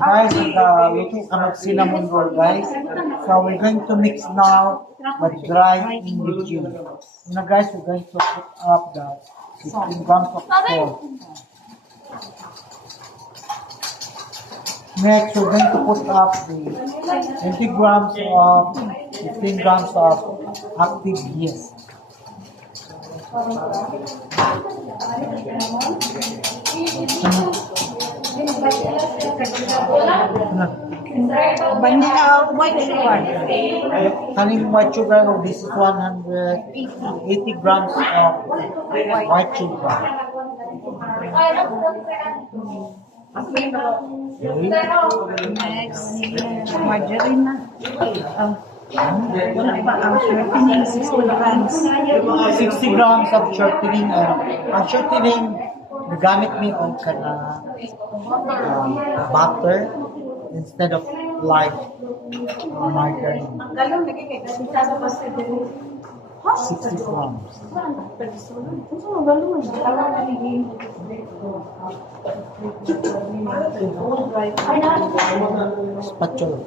Guys, luto ka ng cinnamon roll, guys. So we're going to mix now the dry ingredients. Now, guys, we're going to put up the 15 grams of salt. Next, we're going to put up the 20 grams of 15 grams of active yeast. Vanilla white sugar. Kaning white sugar, this is 180 grams of white sugar. Next, margarine na. Wala pa ang shortening 60 grams. 60 grams of shortening. Ang shortening, nagamit mi o butter instead of light margarine. 60 grams. Spatula.